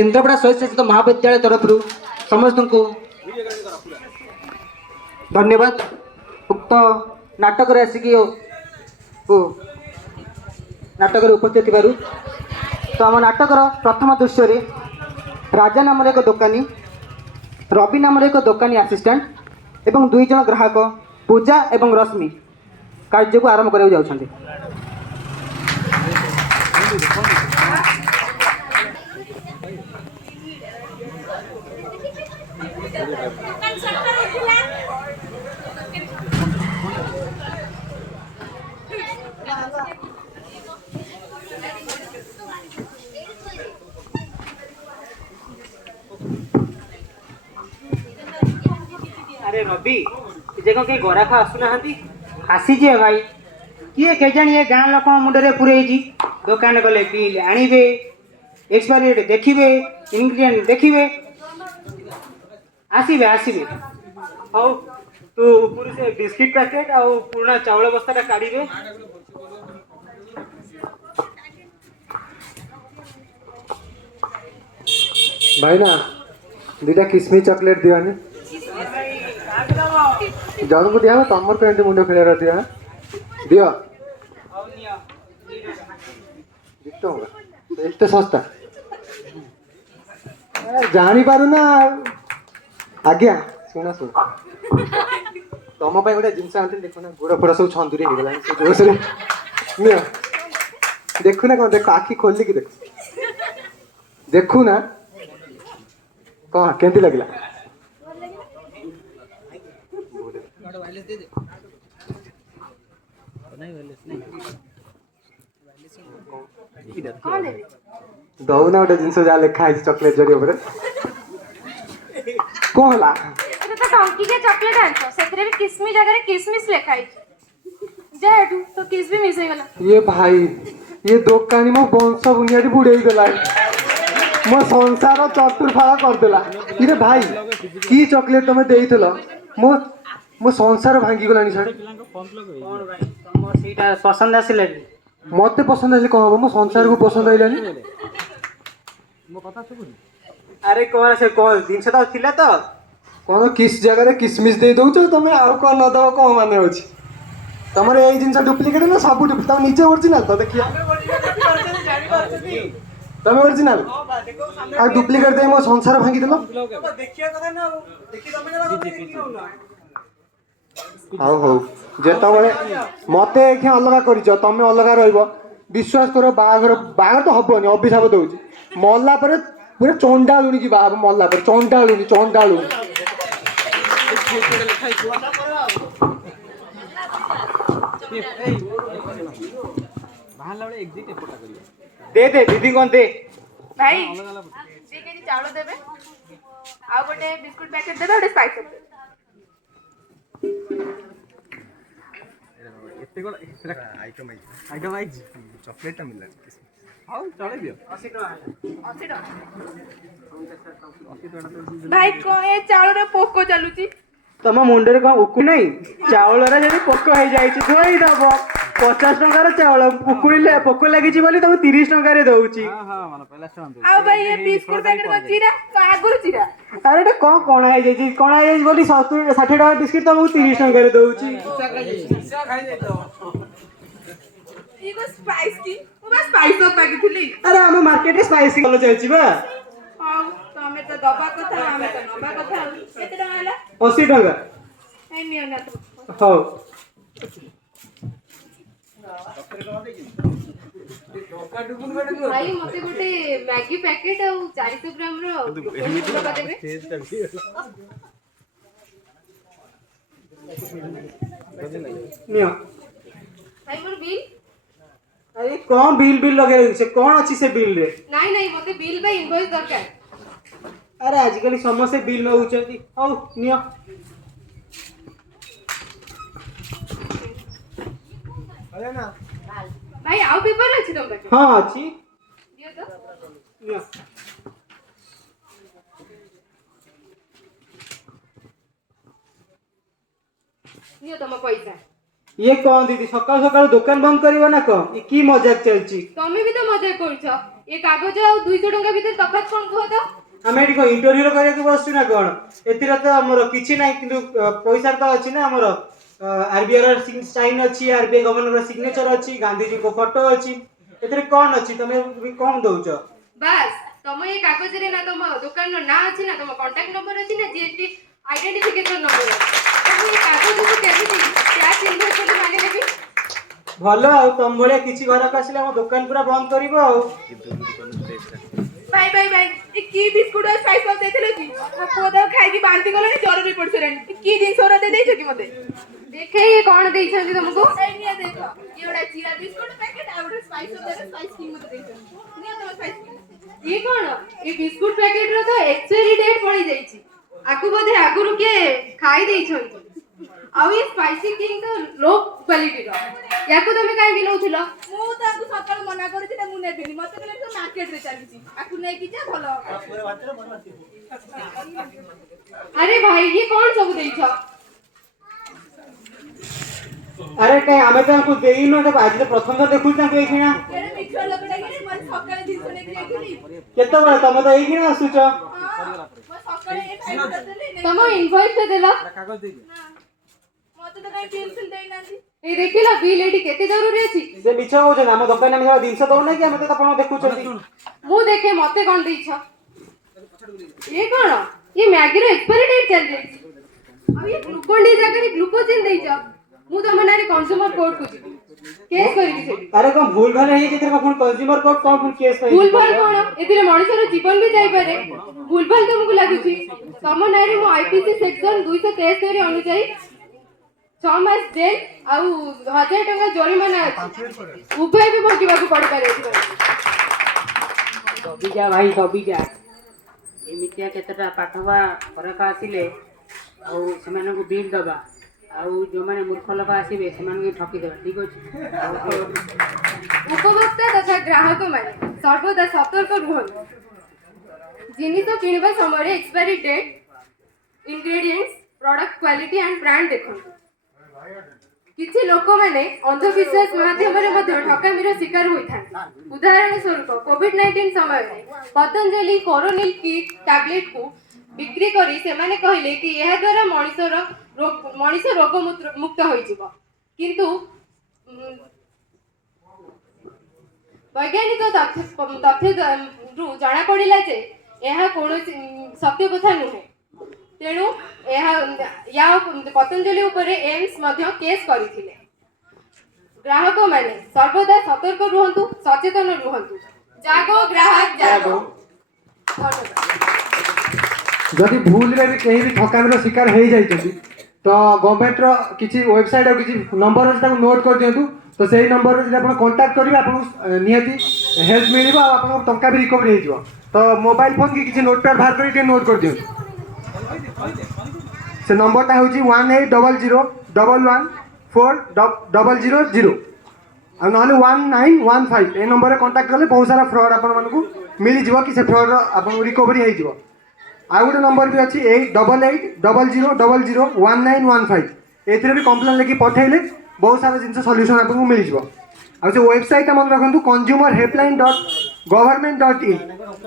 केन्द्रापड़ा स्वयंशासित महाविद्यालय तरफ समस्त को धन्यवाद। उक्त नाटक आसिक नाटक उपस्थित थिबारु। तो आम नाटकर प्रथम दृश्य रे राजा नाम एक दोकानी, रवि नाम एक दोकानी आसिस्टेंट एवं दुई जन ग्राहक पूजा एवं रश्मि कार्य को आरंभ करने जाउछन्ति। अरे रवि जे कहीं गराख आसुना आसीजे भाई किए केजाणी ये गाँ लोक मुंडे पुरे दुकान गले बिल आणवे, एक्सपायरी डेट देखिए, इनग्रेडिएंट देखिए, आसबे आसबे। हाँ तू ऊपर से बिस्किट पैकेट और पुराना चावल बस्ताटा काढ़े। भाई ना दुटा किसमिस चॉकलेट दिवानी जन को दिया तुम पेंट मुंड खेल दिया दियो एत सस्ता जानी पार ना आज्ञा शुण शुण तुम गोटे जिन आनी देख ना गोड़ फोड़ सब छंदुरी हो गला देखु ना कौन देख आखि खोलिकी देख देखु ना कौन केमती लगला दौना गोटे जिन जहाँ लिखाई चॉकलेट जरी ऊपर कौन ला तो टंकी के चॉकलेट आंसो सेतरे भी किसमिस जगह रे किसमिस लिखाई जा एठू तो किस भी मिस हो गला। ये भाई ये दुकानी मो वंश बुनियादी बुड़े गला मो संसार चतुर्फाला करदेला। इरे भाई की चॉकलेट तुम देइथलो मो मो संसार भांगी गलानी छाड़ कौन भाई तुम सीटा पसंद आसिले मते पसंद आले कौन मो संसार को पसंद आइलानी मो कथा सुबुनी। अरे कौन से कौन दिन से तो थिला तो कौन किस जगह रे किसमिस दे दउछ तमे आउ कोन न दब कोन माने होछि तमर एई जिंस डुप्लीकेट ना सब डुप्लीकेट तम नीचे ओरिजिनल तो देखिया तमे ओरिजिनल आ डुप्लीकेट दे मो संसार भांगी देलो देखिया कथा ना देखि तमे ना देखि हाउ हाउ जेता बळे मते एखे अलगा करिछ तमे अलगा रहइबो विश्वास करो बागर बागर तो हबोनी अभिशाप दउछि मल्ला पर पूरा चंडालुनी की बाबा मल्ला पर चंडालुनी चंडालुनी दे दे दीदी कौन दे भाई जे केजी चावल देबे आ गोटे बिस्कुट पैकेट देबे गोटे स्पाइस देबे। एते कोन आइटम आइज चॉकलेट मिलला हां चले दियो 80 टका भाई को ए चावल रे पोको चलुची तुम मुंडे कौन उकु नहीं चावल जब पोक हो जाए धोई दब 50 टकर चावल उकुड़े पोक लगी तुम 30 टकर दौची। आ भाई ये बिस्कुट पैकेट को चिरा तो आगुर चिरा अरे एटा कौन कणा है जे कणा है बोली 70 60 टका बिस्किट तुमको 30 टकर दौची। ई को स्पाइस की वो बस स्पाइस ऑफ पैकेट थी। अरे हम मार्केट में स्पाइस की चलची बा हां तो हमें तो दबा कथा हमें तो नबा कथा केते टका हला 80 टका ए नियो ना तो हो भाई मते गोटे मैगी पैकेट और 400 ग्राम रो डब्बा देबे नियो भाई मोर बिल अरे कौन बिल लगे से कौन अच्छी से बिल रे नहीं नहीं मते बिल बा इनवॉइस दरकार। अरे आजिकल समस्त बिल नौचंती हौ नियो अरे ना भाई आउ पेपर अछि तुम तक हां अच्छी दियो तो नियो नियो तुम पैसा ये कौन दीदी सकाल सकाल दुकान बंद करिवो ना कौन ये की मजाक चलची तमे भी तो मजा करछ ए कागज आ 200 टंका भीतर तफात कोन कुह तो आम ये इंटरव्यू करके बसु ना कौन एतिर तो आमर किसी ना कि पैसा तो अच्छी ना आमर आरबीआई साइन अच्छी आरबीआई गवर्नर सिग्नेचर अच्छी गांधी जी को फोटो अच्छी एतिर कौन अच्छी तुम कौन दौच बस तुम ये कागज रे ना तुम दुकान रो ना अछि ना तुम कांटेक्ट नंबर अछि ना जीएसटी आइडेंटिफिकेशन नंबर तुम ये कागज को केमिति टैक्स इन्वेस्ट कर माने लेबी भल आ तुम भाया किसी घर को आसिले हम दुकान पूरा बंद कर बाय बाय बाय ए की बिस्कुट और स्पाइस पाउच देथिलो की मो पोदा खाई की बांती गलो नि जरूरी पड़ सरेन की दिन सोरा दे देछो की मते देखे ये कौन देई छथि तुमको ए निया देखो ये ओडा जीरा बिस्कुट पैकेट आ ओडा स्पाइस दे स्पाइस की मते देछो निया तो स्पाइस की ये कौन ये बिस्कुट पैकेट रो तो एक्सपायरी डेट पड़ी जाई छी आकु बोधे आगुरु के खाई देई छथि आउ ये स्पाइसी किंग तो लो क्वालिटी रो याको तुम काई कि नउथिलो मु ताकू सकाळ मना करछि ना मु नेबिनी मते कहले तो मार्केट रे चलीछि आकु नै कि जा भलो अरे भाई ये कौन सब देई छ अरे कहीं आमे तो हमको देई न तो आज प्रथम तो देखु ता के किना एरे मिठो लोकटा कि मन सकाळ दिन से नेकी आइथिली केते बळे तमे तो एई किना आसुच मो सकाळ ए फाइल करदेली तुम इनवॉइस पे देला मते तो काई पेंसिल देई नांदी ए देखिला बिल एडी केते जरूरी अछि जे मिछ हो जे हम दुकान में जिनस दउ ना कि हम तो आपण देखु छथि मु देखे मते कोन देई छ ये कौन ये मैगी रो एक्सपायरी डेट चल जाई अब ये ग्लूकोन डी जाकर ग्लूकोजिन देई छ मु तो मनारे कंज्यूमर कोर्ट को जीबी केस करी से अरे कौन भूल भाल है जे आपण कंज्यूमर कोर्ट कौन केस है भूल भाल कोन एतिरे मଣିଷର जीवन भी जाई पारे भूल भाल तुमको लागुची तम नारे मो आईपीसी सेक्शन 273 अनुसार 6 मास जेल आउ 1000 टका जरिमाना अछि उभय भी भोगिबा को पड़ पारे दबी जा भाई दबी जा एमितिया केतटा पाठवा फरक आसिले आउ सेमान को बिल दबा आउ जो माने मूर्ख लोक आसीबे सेमान के ठकी देबा ठीक अछि उपभोक्ता तथा ग्राहक माने सर्वदा सतर्क रुहନ୍ତୁ जिनिस किणवा समय expiry date ingredients product quality and brand देखନ୍ତୁ किछि लोक माने अंधविश्वास माध्यम रे मध्ये ठकामीर शिकार होइथान उदाहरण स्वरूप कोविड-19 समय पतंजलि कोरोनिल किट टैबलेट को बिक्री करी से माने कहले कि यह द्वारा मनीष रोग मुक्त होई जिवो किंतु वैज्ञानिक तथ्य रु जाना पड़िला जे यह कौन सत्य कथा नुहे तेणु या पतंजलि उपरे एम्स मध्य केस करिथिले ग्राहक माने सर्वदा सतर्क रुहंतु सचेतन रुहंतु जागो ग्राहक जागो जदि भूल रे भी कहीं भी ठकामीर शिकार हो जाइछथि तो गवर्नमेंट रो किछि वेबसाइट और किछि नंबर अछि ताको नोट कर दियंतु तो सेही नंबर रे जदि आपण कांटेक्ट करिवे आपण नियति हेल्प मिलिबो आ आपण टंका भी रिकवरी हो जिवो तो मोबाइल फोन की किछि नोटपैड बाहर करी के नोट कर दियंतु से नंबर ता होची 1800114000 आ नहले 1915 ए नंबर रे कांटेक्ट करले बहुत सारा फ्रॉड आपण मानकू मिली जिवो कि से फ्रॉड आपण रिकवरी हो जिवो आ गोटे नंबर भी अच्छी 8800001915 एथिरे भी कंप्लेन लेके पठेले बहुत सारा जिनस सॉल्यूशन आपको मिल जिवो आ से वेबसाइट मन रखंतु consumerhelpline.government.in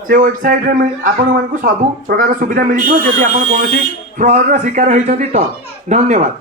से वेबसाइट रे आपण मानकू सब प्रकार सुविधा मिल जिवो जदि आपण कोनोसी फ्रॉड रो शिकार होइचंती तो धन्यवाद।